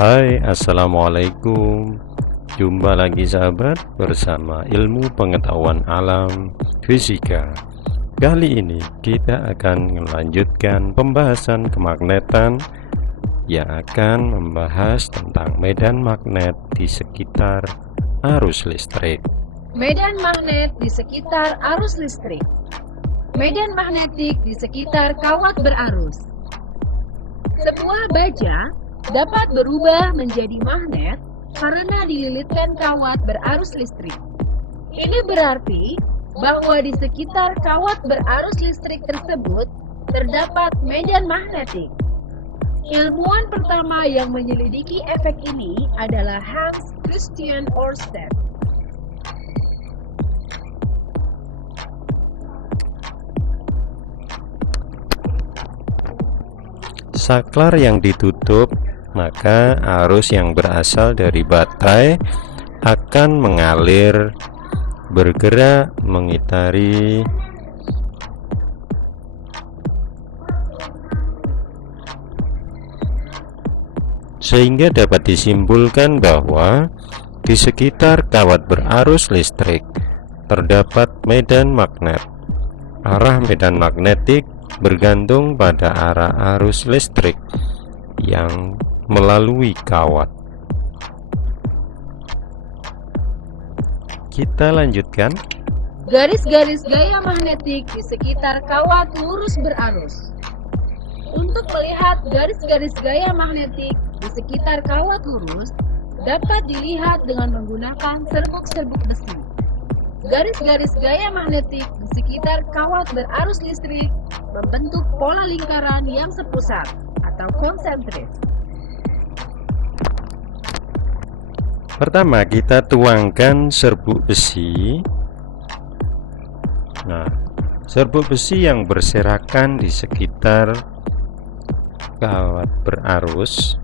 Hai, assalamualaikum. Jumpa lagi sahabat bersama ilmu pengetahuan alam fisika. Kali ini kita akan melanjutkan pembahasan kemagnetan yang akan membahas tentang medan magnet di sekitar arus listrik. Medan magnet di sekitar arus listrik. Medan magnetik di sekitar kawat berarus. Sebuah baja dapat berubah menjadi magnet karena dililitkan kawat berarus listrik. Ini berarti bahwa di sekitar kawat berarus listrik tersebut terdapat medan magnetik. Ilmuwan pertama yang menyelidiki efek ini adalah Hans Christian Ørsted. Saklar yang ditutup, maka arus yang berasal dari baterai akan mengalir, bergerak, mengitari sehingga dapat disimpulkan bahwa di sekitar kawat berarus listrik terdapat medan magnet. Arah medan magnetik bergantung pada arah arus listrik yang melalui kawat. Kita lanjutkan. Garis-garis gaya magnetik di sekitar kawat lurus berarus. Untuk melihat garis-garis gaya magnetik di sekitar kawat lurus dapat dilihat dengan menggunakan serbuk-serbuk besi. Garis-garis gaya magnetik di sekitar kawat berarus listrik membentuk pola lingkaran yang sepusat atau konsentris. Pertama, kita tuangkan serbuk besi. Nah, serbuk besi yang berserakan di sekitar kawat berarus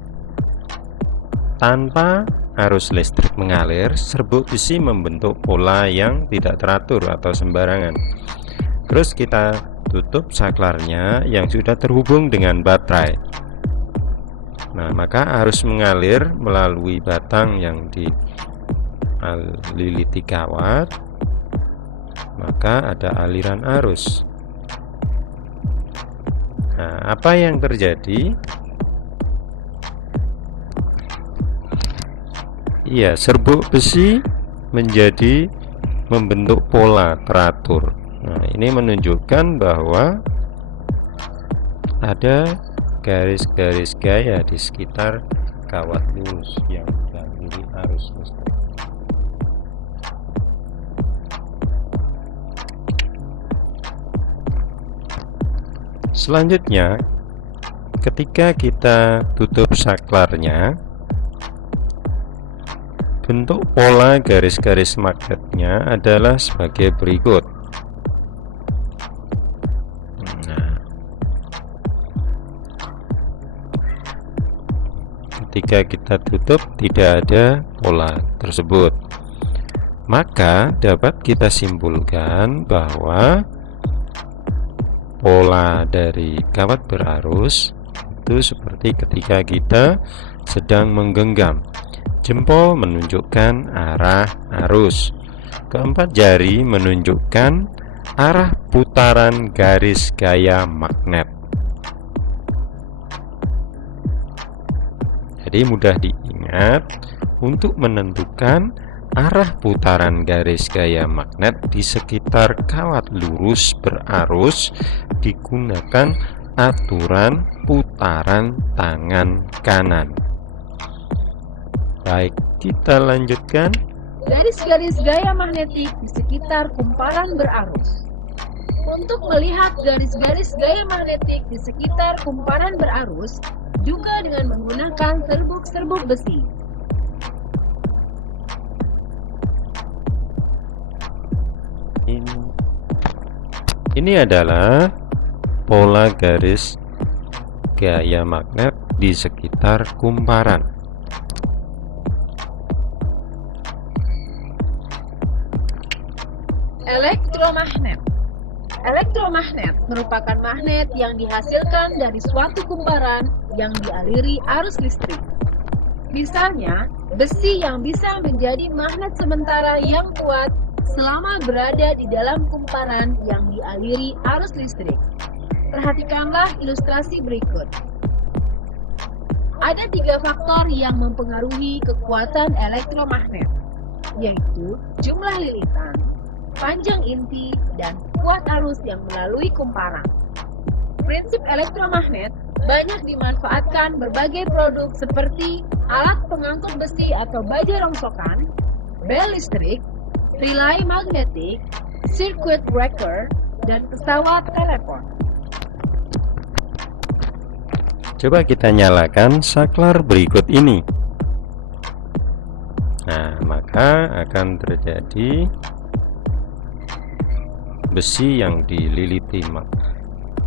tanpa arus listrik mengalir, serbuk besi membentuk pola yang tidak teratur atau sembarangan. Terus kita tutup saklarnya yang sudah terhubung dengan baterai. Nah, maka arus mengalir melalui batang yang dililiti kawat, maka ada aliran arus. Nah, apa yang terjadi? Iya, serbuk besi menjadi membentuk pola teratur. Nah, ini menunjukkan bahwa ada garis-garis gaya di sekitar kawat lurus yang mengaliri arus listrik. Selanjutnya, ketika kita tutup saklarnya, bentuk pola garis-garis magnetnya adalah sebagai berikut. Nah, ketika kita tutup tidak ada pola tersebut, maka dapat kita simpulkan bahwa pola dari kawat berarus itu seperti ketika kita sedang menggenggam. Jempol menunjukkan arah arus, keempat jari menunjukkan arah putaran garis gaya magnet. Jadi mudah diingat untuk menentukan arah putaran garis gaya magnet di sekitar kawat lurus berarus digunakan aturan putaran tangan kanan. Baik, kita lanjutkan. Garis-garis gaya magnetik di sekitar kumparan berarus. Untuk melihat garis-garis gaya magnetik di sekitar kumparan berarus juga dengan menggunakan serbuk-serbuk besi. Ini adalah pola garis gaya magnet di sekitar kumparan. Elektromagnet. Elektromagnet merupakan magnet yang dihasilkan dari suatu kumparan yang dialiri arus listrik. Misalnya, besi yang bisa menjadi magnet sementara yang kuat selama berada di dalam kumparan yang dialiri arus listrik. Perhatikanlah ilustrasi berikut. Ada 3 faktor yang mempengaruhi kekuatan elektromagnet, yaitu jumlah lilitan, panjang inti, dan kuat arus yang melalui kumparan. Prinsip elektromagnet banyak dimanfaatkan berbagai produk seperti alat pengangkut besi atau baja rongsokan, bel listrik, relay magnetik, circuit breaker, dan pesawat telepon. Coba kita nyalakan saklar berikut ini. Nah, maka akan terjadi besi yang dililiti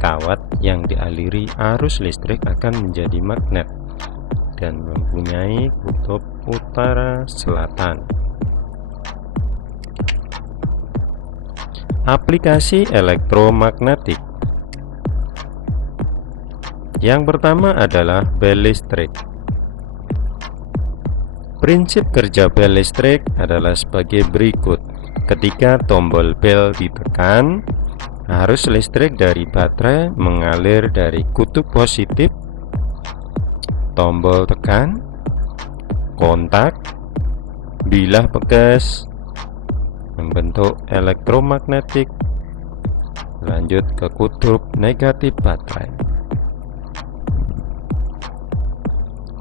kawat yang dialiri arus listrik akan menjadi magnet dan mempunyai kutub utara selatan. Aplikasi elektromagnetik. Yang pertama adalah bel listrik. Prinsip kerja bel listrik adalah sebagai berikut. Ketika tombol bel ditekan, arus listrik dari baterai mengalir dari kutub positif, tombol tekan, kontak, bilah pegas, membentuk elektromagnetik, lanjut ke kutub negatif baterai.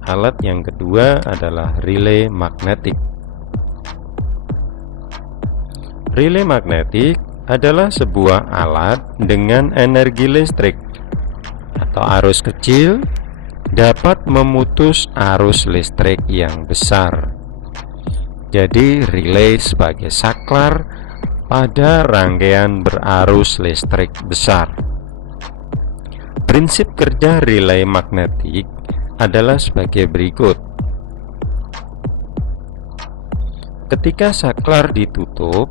Alat yang kedua adalah relay magnetik. Relay magnetik adalah sebuah alat dengan energi listrik atau arus kecil dapat memutus arus listrik yang besar. Jadi relay sebagai saklar pada rangkaian berarus listrik besar. Prinsip kerja relay magnetik adalah sebagai berikut. Ketika saklar ditutup,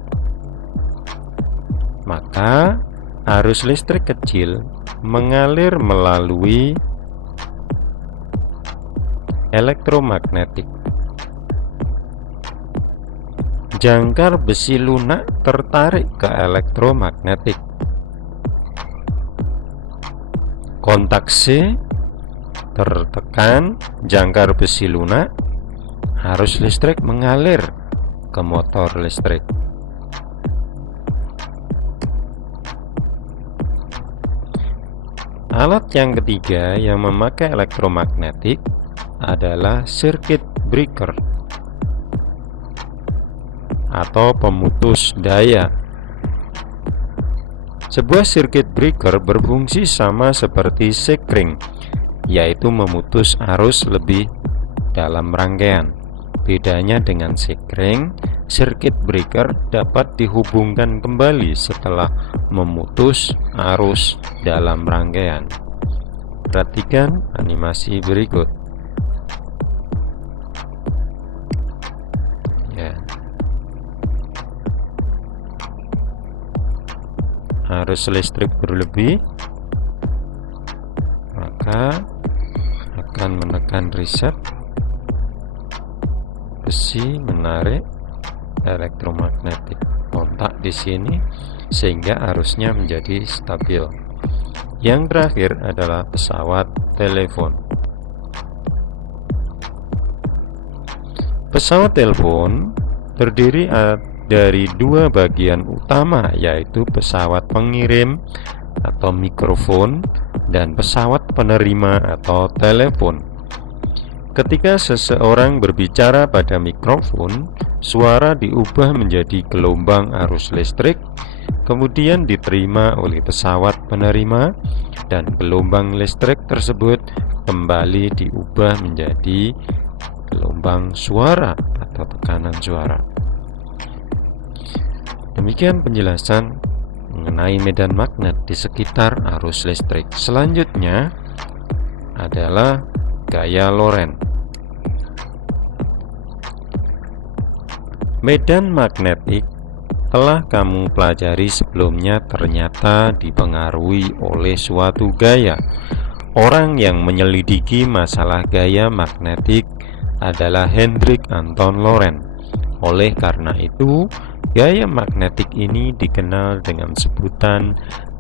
maka arus listrik kecil mengalir melalui elektromagnetik. Jangkar besi lunak tertarik ke elektromagnetik. Kontak C tertekan jangkar besi lunak, arus listrik mengalir ke motor listrik. Alat yang ketiga yang memakai elektromagnetik adalah circuit breaker atau pemutus daya. Sebuah circuit breaker berfungsi sama seperti sekring, yaitu memutus arus lebih dalam rangkaian. Bedanya dengan sekring, circuit breaker dapat dihubungkan kembali setelah memutus arus dalam rangkaian. Perhatikan animasi berikut. Ya. Arus listrik berlebih, maka akan menekan reset, besi menarik elektromagnetik kontak di sini sehingga arusnya menjadi stabil. Yang terakhir adalah pesawat telepon. Pesawat telepon terdiri dari 2 bagian utama, yaitu pesawat pengirim atau mikrofon dan pesawat penerima atau telepon. Ketika seseorang berbicara pada mikrofon, suara diubah menjadi gelombang arus listrik, kemudian diterima oleh pesawat penerima, dan gelombang listrik tersebut kembali diubah menjadi gelombang suara atau tekanan suara. Demikian penjelasan mengenai medan magnet di sekitar arus listrik. Selanjutnya adalah gaya Lorentz. Medan magnetik telah kamu pelajari sebelumnya ternyata dipengaruhi oleh suatu gaya. Orang yang menyelidiki masalah gaya magnetik adalah Hendrik Anton Lorentz. Oleh karena itu, gaya magnetik ini dikenal dengan sebutan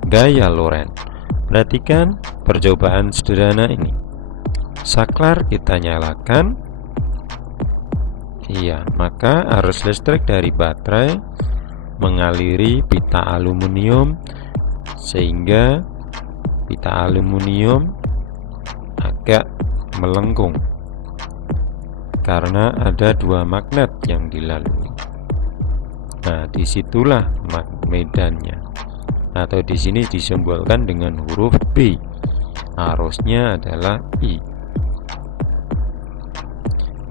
gaya Lorentz. Perhatikan percobaan sederhana ini. Saklar kita nyalakan. Iya, maka arus listrik dari baterai mengaliri pita aluminium sehingga pita aluminium agak melengkung karena ada dua magnet yang dilalui. Nah, disitulah medannya, atau di sini disimbolkan dengan huruf B. Arusnya adalah I.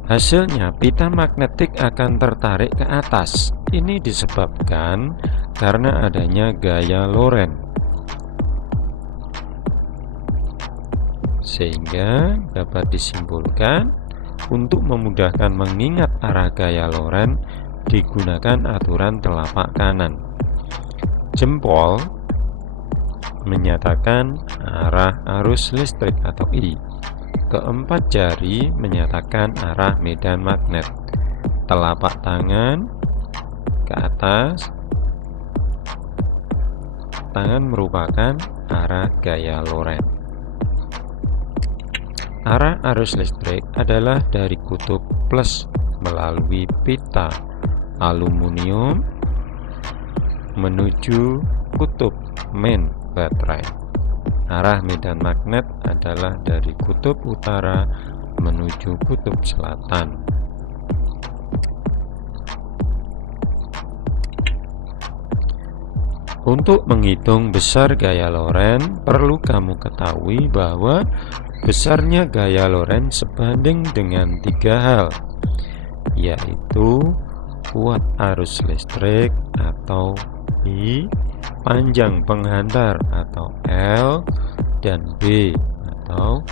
Hasilnya pita magnetik akan tertarik ke atas. Ini disebabkan karena adanya gaya Lorentz. Sehingga dapat disimpulkan untuk memudahkan mengingat arah gaya Lorentz digunakan aturan telapak kanan. Jempol menyatakan arah arus listrik atau I. Keempat jari menyatakan arah medan magnet. Telapak tangan ke atas, tangan merupakan arah gaya Lorentz. Arah arus listrik adalah dari kutub plus melalui pita aluminium menuju kutub main baterai. Arah medan magnet adalah dari kutub utara menuju kutub selatan. Untuk menghitung besar gaya Lorentz, perlu kamu ketahui bahwa besarnya gaya Lorentz sebanding dengan tiga hal, yaitu kuat arus listrik atau I, panjang penghantar atau L, dan B atau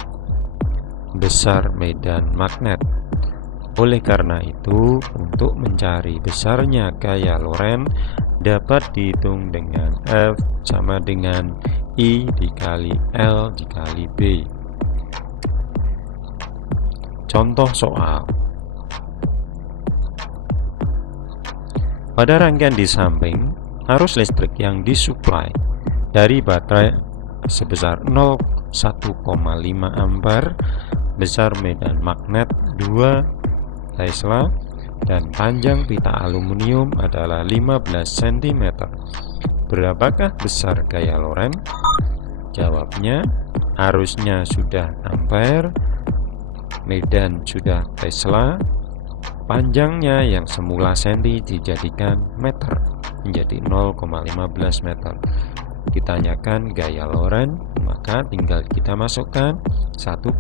besar medan magnet. Oleh karena itu, untuk mencari besarnya gaya Lorentz dapat dihitung dengan F sama dengan I dikali L dikali B. Contoh soal. Pada rangkaian di samping, arus listrik yang disuplai dari baterai sebesar 0,1,5 ampere, besar medan magnet 2 Tesla, dan panjang pita aluminium adalah 15 cm. Berapakah besar gaya Lorentz? Jawabnya, arusnya sudah ampere, medan sudah Tesla, panjangnya yang semula senti dijadikan meter menjadi 0,15 meter. Ditanyakan gaya Lorentz, maka tinggal kita masukkan 1,5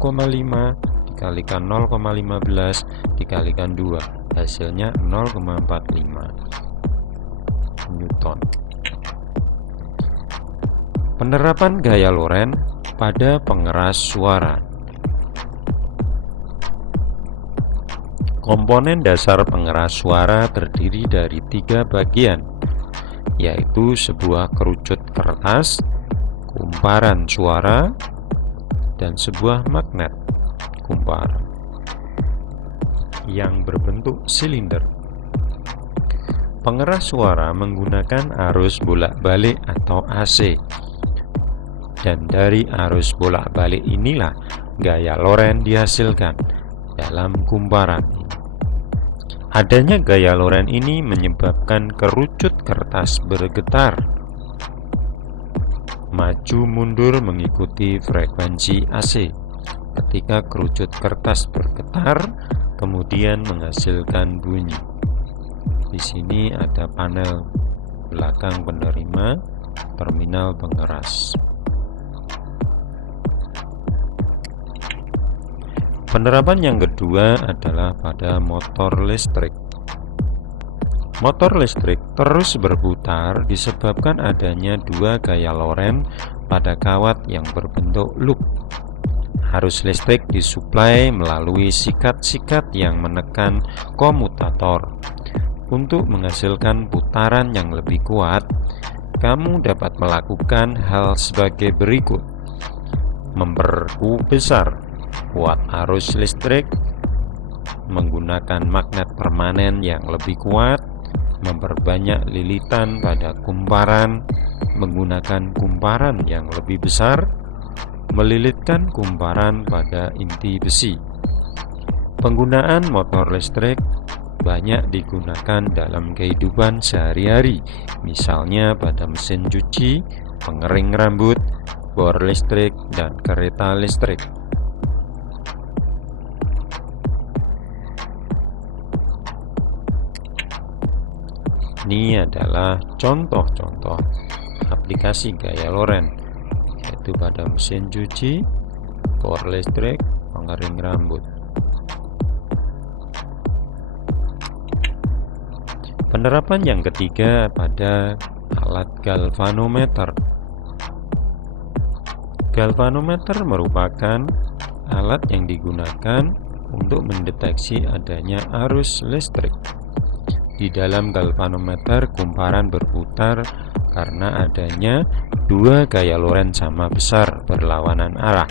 dikalikan 0,15 dikalikan 2, hasilnya 0,45 Newton. Penerapan gaya Lorentz pada pengeras suara. Komponen dasar pengeras suara terdiri dari 3 bagian, yaitu sebuah kerucut kertas, kumparan suara, dan sebuah magnet kumparan yang berbentuk silinder. Pengeras suara menggunakan arus bolak-balik atau AC, dan dari arus bolak-balik inilah gaya Lorentz dihasilkan dalam kumparan ini. Adanya gaya Lorentz ini menyebabkan kerucut kertas bergetar, maju mundur mengikuti frekuensi AC. Ketika kerucut kertas bergetar, kemudian menghasilkan bunyi. Di sini ada panel belakang penerima, terminal pengeras. Penerapan yang kedua adalah pada motor listrik. Motor listrik terus berputar disebabkan adanya 2 gaya Lorentz pada kawat yang berbentuk loop. Arus listrik disuplai melalui sikat-sikat yang menekan komutator. Untuk menghasilkan putaran yang lebih kuat, kamu dapat melakukan hal sebagai berikut. Memperbesar kuat arus listrik menggunakan magnet permanen yang lebih kuat, memperbanyak lilitan pada kumparan, menggunakan kumparan yang lebih besar, melilitkan kumparan pada inti besi. Penggunaan motor listrik banyak digunakan dalam kehidupan sehari-hari, misalnya pada mesin cuci, pengering rambut, bor listrik, dan kereta listrik. Ini adalah contoh-contoh aplikasi gaya Loren, yaitu pada mesin cuci, bor listrik, pengering rambut. Penerapan yang ketiga pada alat galvanometer. Galvanometer merupakan alat yang digunakan untuk mendeteksi adanya arus listrik. Di dalam galvanometer, kumparan berputar karena adanya dua gaya Loren sama besar berlawanan arah.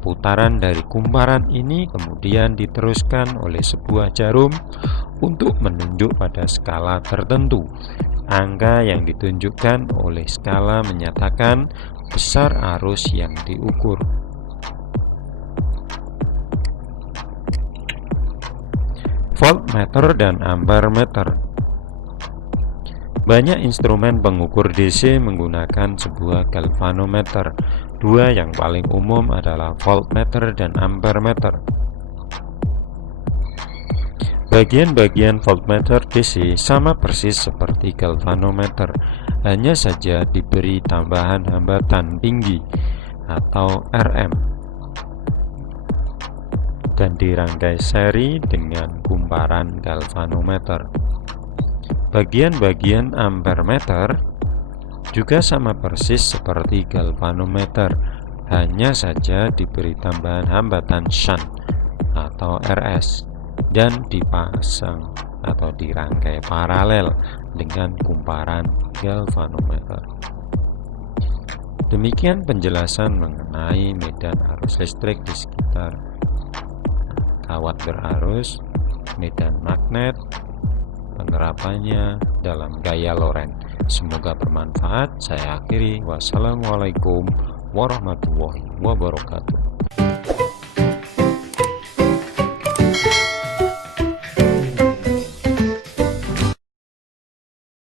Putaran dari kumparan ini kemudian diteruskan oleh sebuah jarum untuk menunjuk pada skala tertentu. Angka yang ditunjukkan oleh skala menyatakan besar arus yang diukur. Voltmeter dan ampermeter. Banyak instrumen pengukur DC menggunakan sebuah galvanometer. Dua yang paling umum adalah voltmeter dan ampermeter. Bagian-bagian voltmeter DC sama persis seperti galvanometer, hanya saja diberi tambahan hambatan tinggi atau RM dan dirangkai seri dengan kumparan galvanometer. Bagian-bagian ampermeter juga sama persis seperti galvanometer, hanya saja diberi tambahan hambatan shunt atau RS dan dipasang atau dirangkai paralel dengan kumparan galvanometer. Demikian penjelasan mengenai medan arus listrik di sekitar kawat berarus, medan magnet, penerapannya dalam gaya Loren. Semoga bermanfaat. Saya akhiri. Wassalamualaikum warahmatullahi wabarakatuh.